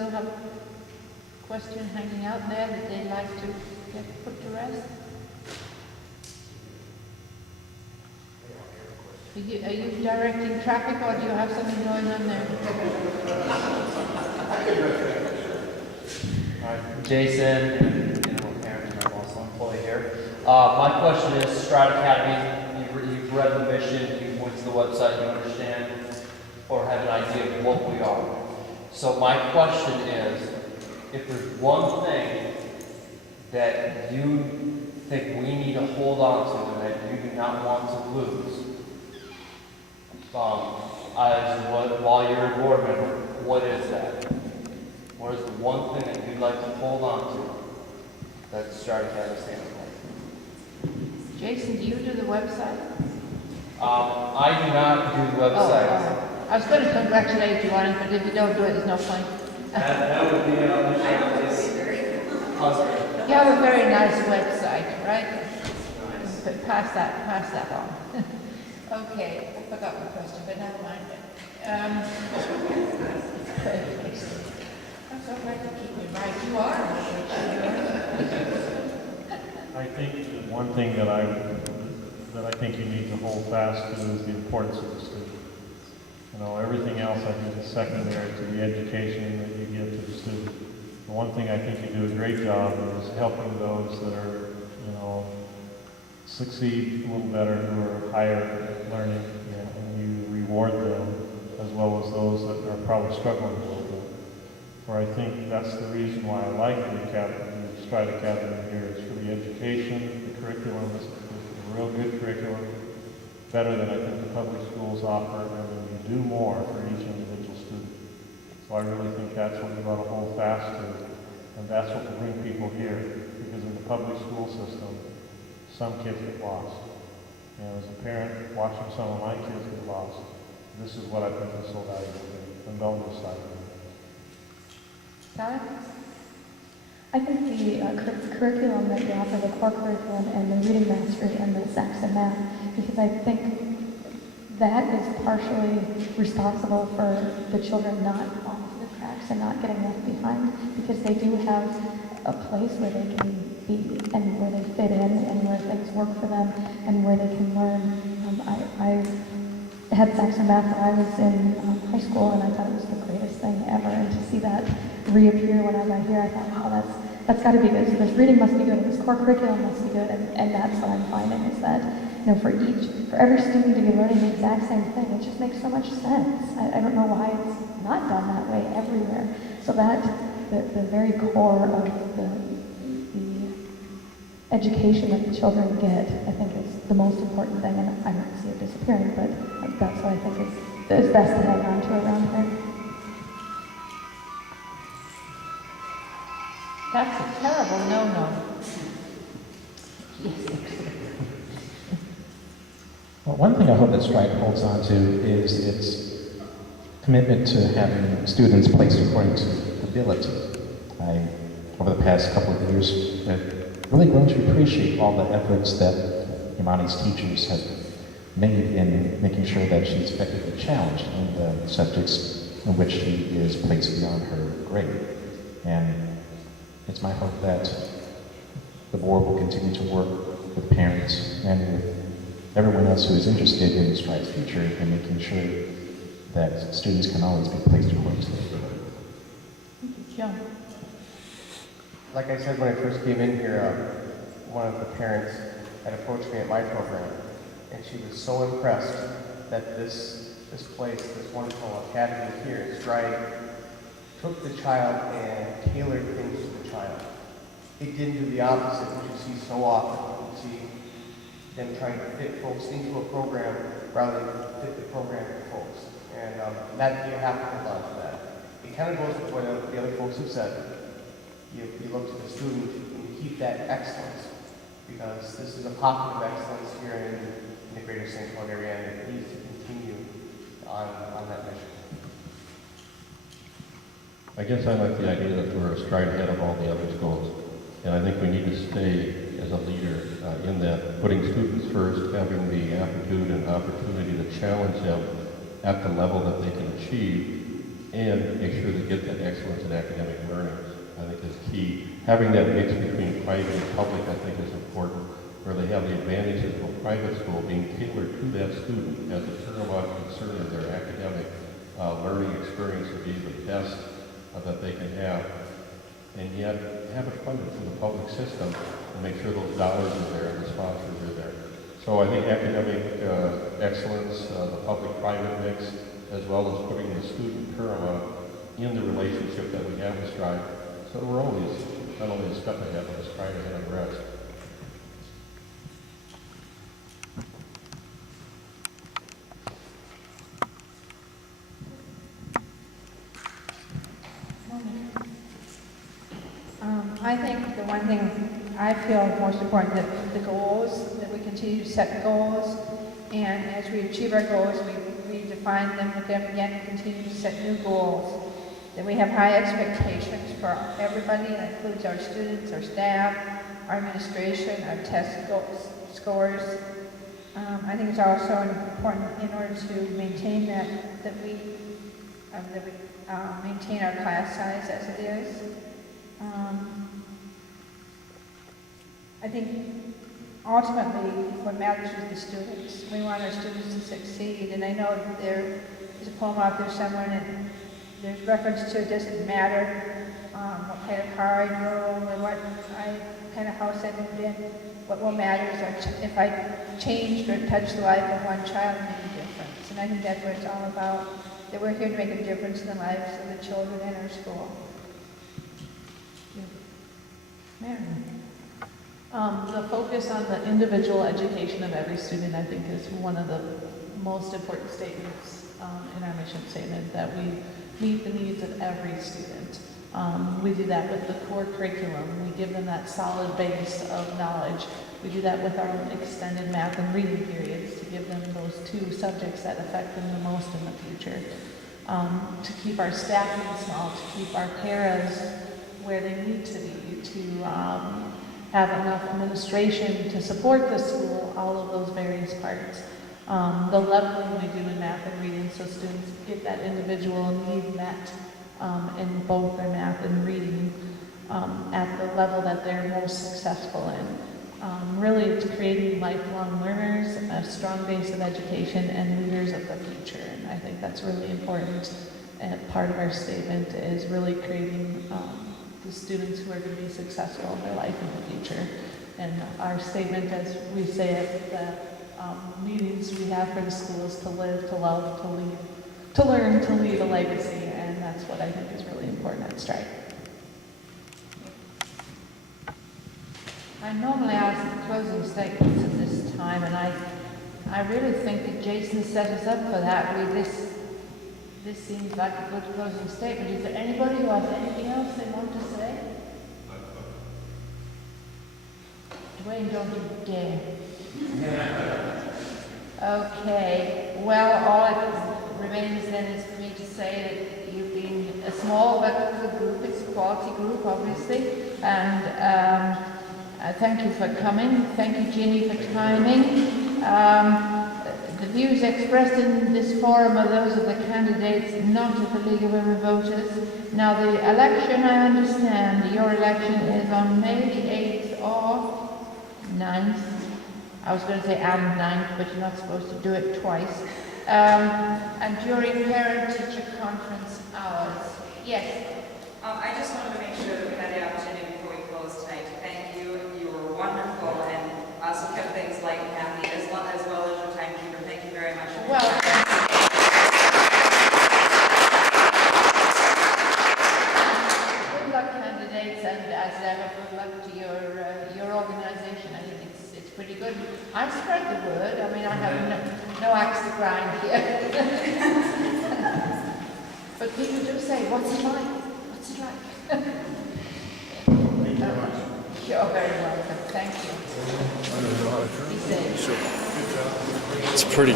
still have a question hanging out there that they'd like to get put to rest? Are you directing traffic, or do you have something going on there? Jason, and parents, and I'm also an employee here. My question is, Stride Academy, you've read the mission, you went to the website, you understand, or have an idea of what we are. So my question is, if there's one thing that you think we need to hold on to and that you do not want to lose, while you're a board member, what is that? What is the one thing that you'd like to hold on to that Stride Academy stands for? Jason, do you do the website? I do not do the website. Oh. I was going to congratulate you on it, but if you don't do it, there's no point. That would be You have a very nice website, right? But pass that on. Okay, I forgot my question, but never mind. I'm so glad to keep you right. You are. I think the one thing that I think you need to hold fast to is the importance of the student. You know, everything else I think is secondary to the education that you give to the student. The one thing I think you do a great job is helping those that are, you know, succeed a little better, who are higher learning, and you reward them as well as those that are probably struggling a little bit. For I think that's the reason why I like the Academy, the Stride Academy here, is for the education, the curriculum is a real good curriculum, better than I think the public schools offer, and then you do more for each individual student. So I really think that's what you want to hold fast to, and that's what will bring people here, because in the public school system, some kids get lost. And as a parent, watching some of my kids get lost, this is what I think is so valuable in the wellness side of it. Sarah? I think the curriculum that you offer, the core curriculum and the reading mastery and the Saxon math, because I think that is partially responsible for the children not falling through the cracks and not getting left behind, because they do have a place where they can be and where they fit in and where things work for them and where they can learn. I had Saxon math when I was in high school, and I thought it was the greatest thing ever, and to see that reappear when I got here, I thought, wow, that's got to be good. So this reading must be good, and this core curriculum must be good, and that's what I'm finding is that, you know, for every student to be learning the exact same thing, it just makes so much sense. I don't know why it's not done that way everywhere. So that, the very core of the education that the children get, I think is the most important thing, and I don't see it disappearing, but that's what I think is best to hang on to around here. That's a terrible no-no. Yes. Well, one thing I hope that Stride holds on to is its commitment to having students placed according to ability. Over the past couple of years, I've really grown to appreciate all the efforts that Imani's teachers have made in making sure that she's effectively challenged in the subjects in which she is placed beyond her grade. And it's my hope that the board will continue to work with parents and with everyone else who is interested in Stride's future in making sure that students can always be placed according to their ability. Thank you, John. Like I said when I first came in here, one of the parents had approached me at my program, and she was so impressed that this place, this wonderful academy here at Stride, took the child and tailored things to the child. It didn't do the opposite, which you see so often. You see them trying to fit folks into a program rather than fit the program for folks. And that you have to hold on to that. It kind of goes with what the other folks have said. You look to the student and you keep that excellence, because this is a pocket of excellence here in the greater St. Cloud area, and it needs to continue on that mission. I guess I like the idea that we're a stride ahead of all the other schools. And I think we need to stay as a leader in that, putting students first, having the aptitude and opportunity to challenge them at the level that they can achieve, and make sure they get that excellence in academic learning, I think is key. Having that mix between private and public, I think is important, where they have the advantages of a private school being tailored to that student as a paramount concern of their academic learning experience to be the best that they can have, and yet have it funded through the public system and make sure those dollars are there and the sponsors are there. So I think academic excellence, the public-private mix, as well as putting the student paramount in the relationship that we have with Stride. So we're always not only a step ahead, but a stride ahead of the rest. I think the one thing I feel most important, that the goals, that we continue to set goals, and as we achieve our goals, we define them, but then again, continue to set new goals. That we have high expectations for everybody, that includes our students, our staff, our administration, our test scores. I think it's also important in order to maintain that we maintain our class size as it is. I think ultimately what matters is the students. We want our students to succeed, and I know that there is a poem out there somewhere, and there's reference to it doesn't matter what kind of car I drove or what kind of house I lived in. What will matter is if I changed or touched the life of one child, it made a difference. And I think that's what it's all about, that we're here to make a difference in the lives of the children in our school. Mary. The focus on the individual education of every student, I think, is one of the most important statements in our mission statement, that we meet the needs of every student. We do that with the core curriculum. We give them that solid base of knowledge. We do that with our extended math and reading periods to give them those two subjects that affect them the most in the future. To keep our staffing small, to keep our paras where they need to be, to have enough administration to support the school, all of those various parts. The leveling we do in math and reading, so students get that individual need met in both their math and reading at the level that they're most successful in. Really, it's creating lifelong learners, a strong base of education, and leaders of the future. And I think that's really important. And part of our statement is really creating the students who are going to be successful in their life in the future. And our statement, as we say at the meetings we have for the school, is to live, to love, to lead, to learn, to leave a legacy. And that's what I think is really important at Stride. I normally ask closing statements at this time, and I really think that Jason set us up for that. This seems like a good closing statement. Is there anybody who has anything else they want to say? Dwayne, don't you dare. Okay, well, all it remains then is for me to say that you've been a small but good group. It's a quality group, obviously, and thank you for coming. Thank you, Ginny, for timing. The views expressed in this forum are those of the candidates, not of the League of Women Voters. Now, the election, I understand, your election is on May the 8th or 9th. I was going to say and 9th, but you're not supposed to do it twice. And during parent-teacher conference hours. Yes? I just wanted to make sure that we had the opportunity before we close tonight to thank you. You were wonderful and also kept things light and happy as well as your timekeeper. Thank you very much. Well, good luck, candidates, and as ever, good luck to your organization. I think it's pretty good. I spread the word. I mean, I have no axe to grind here. But people do say, "What's it like? What's it like?" Thank you very much. You're very welcome. Thank you. Be safe. Sure. Good job. It's pretty.